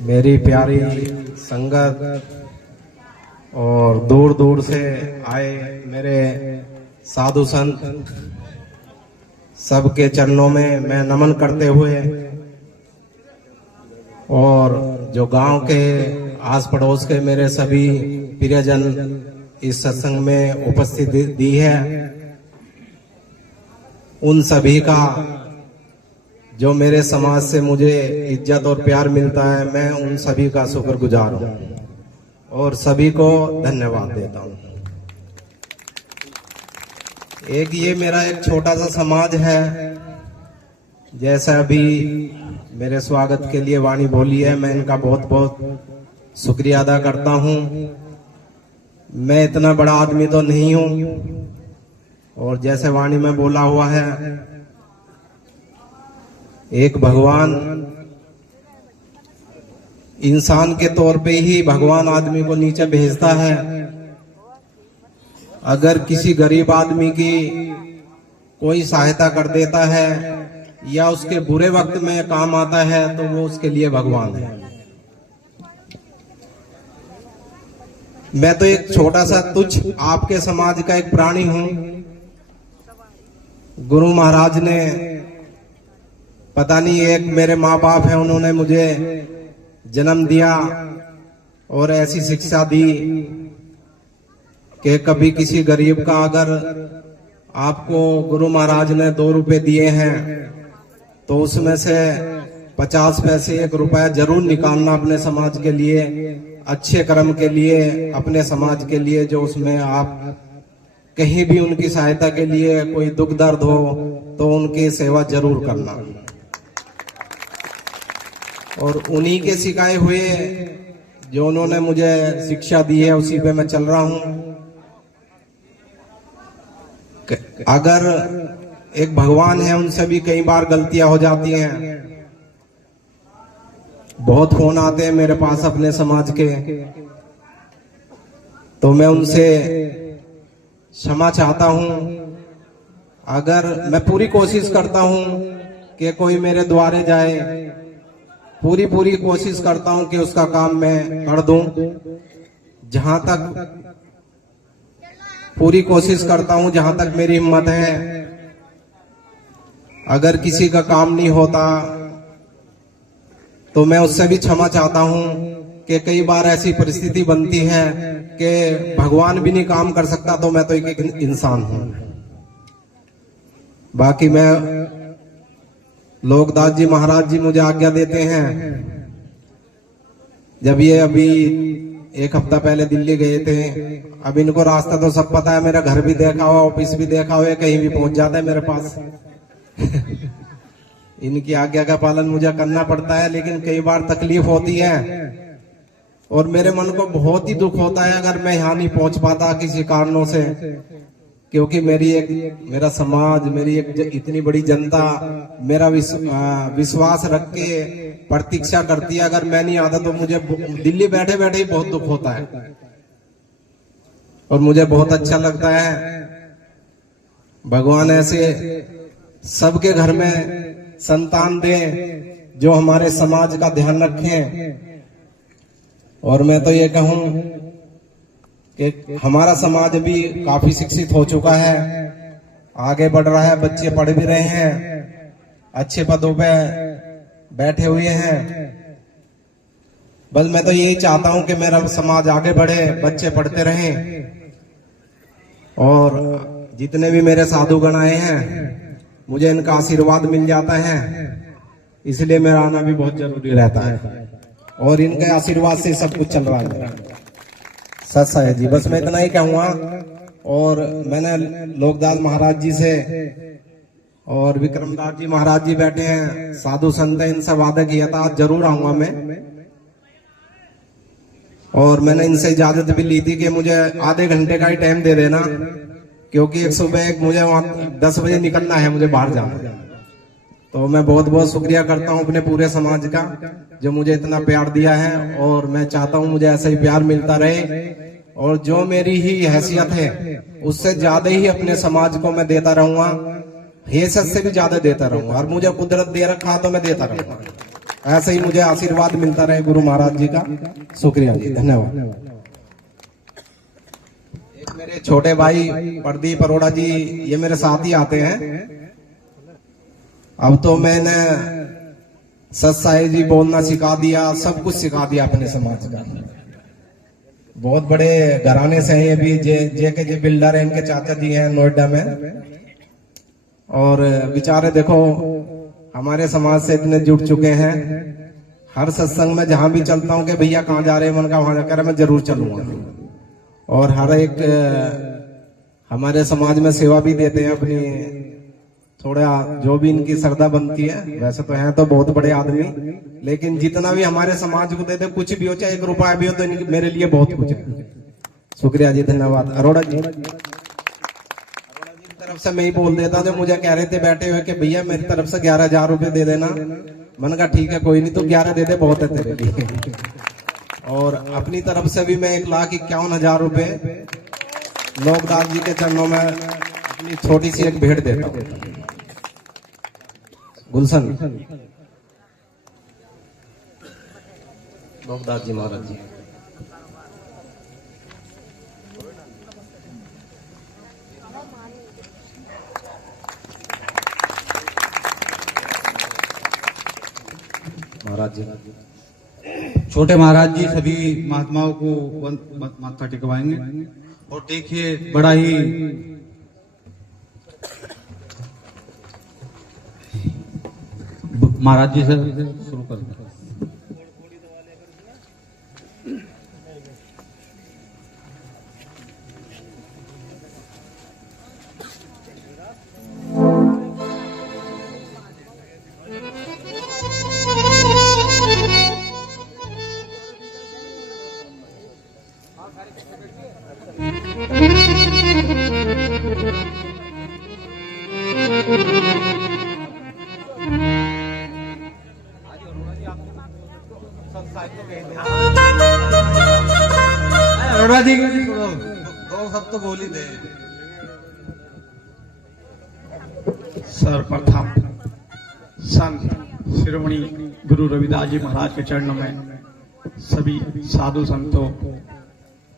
मेरी प्यारी संगत और दूर दूर से आए मेरे साधु संत, सबके चरणों में मैं नमन करते हुए और जो गांव के आस पड़ोस के मेरे सभी प्रियजन इस सत्संग में उपस्थिति दी है, उन सभी का जो मेरे समाज से मुझे इज्जत और प्यार मिलता है, मैं उन सभी का शुक्रगुजार हूं और सभी को धन्यवाद देता हूं। एक ये मेरा एक छोटा सा समाज है, जैसा अभी मेरे स्वागत के लिए वाणी बोली है, मैं इनका बहुत बहुत शुक्रिया अदा करता हूं। मैं इतना बड़ा आदमी तो नहीं हूं और जैसे वाणी में बोला हुआ है, एक भगवान इंसान के तौर पे ही भगवान आदमी को नीचे भेजता है। अगर किसी गरीब आदमी की कोई सहायता कर देता है या उसके बुरे वक्त में काम आता है तो वो उसके लिए भगवान है। मैं तो एक छोटा सा तुच्छ आपके समाज का एक प्राणी हूं। गुरु महाराज ने पता नहीं, एक मेरे माँ बाप है, उन्होंने मुझे जन्म दिया और ऐसी शिक्षा दी कि कभी किसी गरीब का अगर आपको गुरु महाराज ने 2 रुपए दिए हैं तो उसमें से 50 पैसे 1 रुपया जरूर निकालना अपने समाज के लिए, अच्छे कर्म के लिए, अपने समाज के लिए। जो उसमें आप कहीं भी उनकी सहायता के लिए कोई दुख दर्द हो तो उनकी सेवा जरूर करना। और उन्हीं के सिखाए हुए जो उन्होंने मुझे शिक्षा दी है, उसी पे मैं चल रहा हूं। अगर एक भगवान है, उनसे भी कई बार गलतियां हो जाती हैं। बहुत फोन आते हैं मेरे पास अपने समाज के, तो मैं उनसे क्षमा चाहता हूं। अगर मैं पूरी कोशिश करता हूं कि कोई मेरे द्वारे जाए, पूरी कोशिश करता हूं कि उसका काम मैं कर दूं। जहां तक पूरी कोशिश करता हूं, जहां तक मेरी हिम्मत है। अगर किसी का काम नहीं होता तो मैं उससे भी क्षमा चाहता हूं कि कई बार ऐसी परिस्थिति बनती है कि भगवान भी नहीं काम कर सकता, तो मैं तो एक इंसान हूं। बाकी मैं लोकदास जी महाराज जी मुझे आज्ञा देते हैं, जब ये अभी 1 हफ्ता पहले दिल्ली गए थे, अब इनको रास्ता तो सब पता है, मेरा घर भी देखा हुआ, ऑफिस भी देखा हुआ है, कहीं भी पहुंच जाता है मेरे पास। इनकी आज्ञा का पालन मुझे करना पड़ता है, लेकिन कई बार तकलीफ होती है और मेरे मन को बहुत ही दुख होता है अगर मैं यहाँ नहीं पहुंच पाता किसी कारणों से, क्योंकि मेरा समाज, मेरी एक इतनी बड़ी जनता मेरा विश्वास रख के प्रतीक्षा करती है। अगर मैं नहीं आता तो मुझे दिल्ली बैठे बैठे ही बहुत दुख होता है और मुझे बहुत अच्छा लगता है। भगवान ऐसे सबके घर में संतान दे जो हमारे समाज का ध्यान रखें। और मैं तो ये कहूं कि हमारा समाज भी काफी शिक्षित हो चुका है, आगे बढ़ रहा है, बच्चे पढ़ भी रहे हैं, अच्छे पदों पे बैठे हुए हैं। बस मैं तो यही चाहता हूं कि मेरा समाज आगे बढ़े, बच्चे पढ़ते रहें। और जितने भी मेरे साधुगण आए हैं, मुझे इनका आशीर्वाद मिल जाता है, इसलिए मेरा आना भी बहुत जरूरी रहता है और इनके आशीर्वाद से सब कुछ चल रहा है। सच है जी। बस मैं इतना ही कहूंगा। और मैंने लोकदास महाराज जी से और विक्रमदास जी महाराज जी बैठे हैं, साधु संत, इनसे वादा किया था आज जरूर आऊंगा मैं। और मैंने इनसे इजाजत भी ली थी कि मुझे आधे घंटे का ही टाइम दे देना, क्योंकि एक सुबह मुझे वहां 10 बजे निकलना है, मुझे बाहर जाना। तो मैं बहुत बहुत शुक्रिया करता हूं अपने पूरे समाज का जो मुझे इतना प्यार दिया है, और मैं चाहता हूं मुझे ऐसा ही प्यार मिलता रहे और जो मेरी ही हैसियत है उससे ज्यादा ही अपने समाज को मैं देता रहूंगा, हैसियत से भी ज्यादा देता रहूंगा। और मुझे कुदरत दे रखा तो मैं देता रहूंगा। ऐसे ही मुझे आशीर्वाद मिलता रहे गुरु महाराज जी का। शुक्रिया जी, धन्यवाद। एक मेरे छोटे भाई प्रदीप अरोड़ा जी, ये मेरे साथ ही आते हैं। अब तो मैंने सत्साई जी बोलना सिखा दिया, सब कुछ सिखा दिया अपने समाज का। बहुत बड़े घराने से हैं ये भी, जे के बिल्डर है, इनके चाचा जी हैं नोएडा में। और बेचारे देखो हमारे समाज से इतने जुड़ चुके हैं। हर सत्संग में जहां भी चलता हूं कि भैया कहाँ जा रहे हैं, मन का वहां जाकर मैं जरूर चलूंगा। और हर एक हमारे समाज में सेवा भी देते हैं अपनी, थोड़ा जो भी इनकी श्रद्धा बनती है। वैसे तो हैं तो बहुत बड़े आदमी, लेकिन जितना भी हमारे समाज को देते, कुछ भी हो चाहे 1 रुपया भी हो, तो मेरे लिए बहुत कुछ है। शुक्रिया जी, धन्यवाद। अरोड़ा जी तरफ से मैं ही बोल देता, जो मुझे कह रहे थे बैठे हुए कि भैया मेरी तरफ से 11,000 रुपए दे देना। मैंने कहा ठीक है कोई नहीं, तू 11 दे दे, बहुत है तेरे लिए। और अपनी तरफ से भी मैं 1,51,000 रुपए लोकदास जी के चरणों में अपनी छोटी सी एक भेंट देता हूँ। गुलशन लोकदास जी महाराज जी। महाराज जी, छोटे महाराज जी सभी महात्माओं को माथा टिकवाएंगे। और देखिए बड़ा ही महाराज जी से शुरू करते हैं। अरोड़ा जी दो सब तो बोल ही दे। सर्वप्रथम संत शिरोमणि गुरु रविदास जी महाराज के चरणों में सभी साधु संतों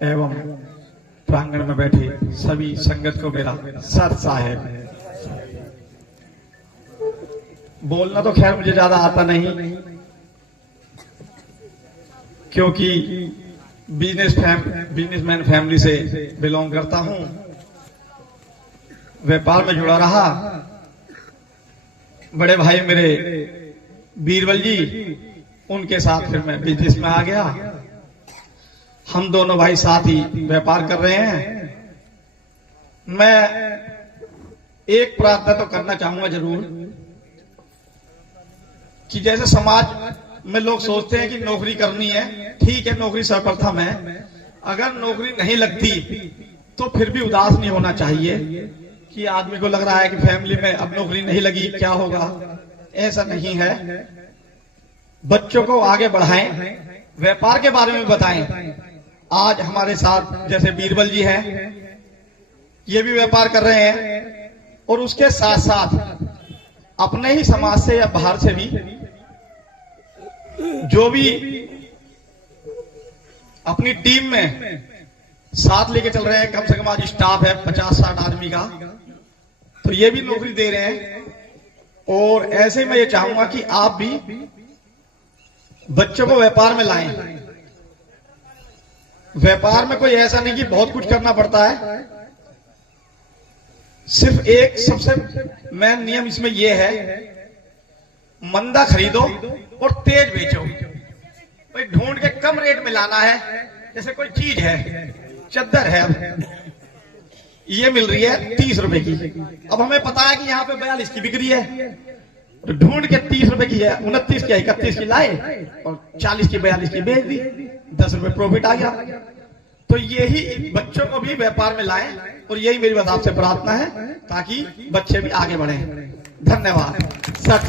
एवं प्रांगण में बैठे सभी संगत को मेरा सत साहेब। बोलना तो खैर मुझे ज्यादा आता नहीं, क्योंकि बिजनेसमैन फैमिली से बिलोंग करता हूं। व्यापार में जुड़ा रहा। बड़े भाई मेरे बीरबल जी, उनके साथ फिर मैं बिजनेस में आ गया। हम दोनों भाई साथ ही व्यापार कर रहे हैं। मैं एक प्रार्थना तो करना चाहूंगा जरूर कि जैसे समाज में लोग सोचते हैं कि नौकरी करनी है, ठीक है नौकरी सर्वप्रथम है। अगर नौकरी नहीं लगती तो फिर भी उदास नहीं होना चाहिए कि आदमी को लग रहा है कि फैमिली में अब नौकरी नहीं लगी क्या होगा। ऐसा नहीं है। बच्चों को आगे बढ़ाएं, व्यापार के बारे में बताएं। आज हमारे साथ जैसे बीरबल जी हैं, ये भी व्यापार कर रहे हैं। और उसके साथ साथ अपने ही समाज से या बाहर से भी जो भी अपनी टीम में साथ लेके चल रहे हैं, कम से कम आज स्टाफ है 50-60 आदमी का, तो ये भी नौकरी दे रहे हैं। और ऐसे मैं ये चाहूंगा कि आप भी बच्चों को व्यापार में लाएं। व्यापार में कोई ऐसा नहीं कि बहुत कुछ करना पड़ता है। सिर्फ एक सबसे मेन नियम इसमें यह है, मंदा खरीदो और तेज बेचो। भाई ढूंढ के कम रेट में लाना है। जैसे कोई चीज है, चद्दर है, ये मिल रही है 30 रुपए की। अब हमें पता है कि यहाँ पे 42 की बिक्री है, तो ढूंढ के 30 रुपए की है, 29 की 31 की लाए और 40 की 42 की बेच दी, 10 रुपए प्रॉफिट आ गया। तो यही बच्चों को भी व्यापार में लाएं, और यही मेरी बस आपसे प्रार्थना है ताकि बच्चे भी आगे बढ़ें। धन्यवाद। सत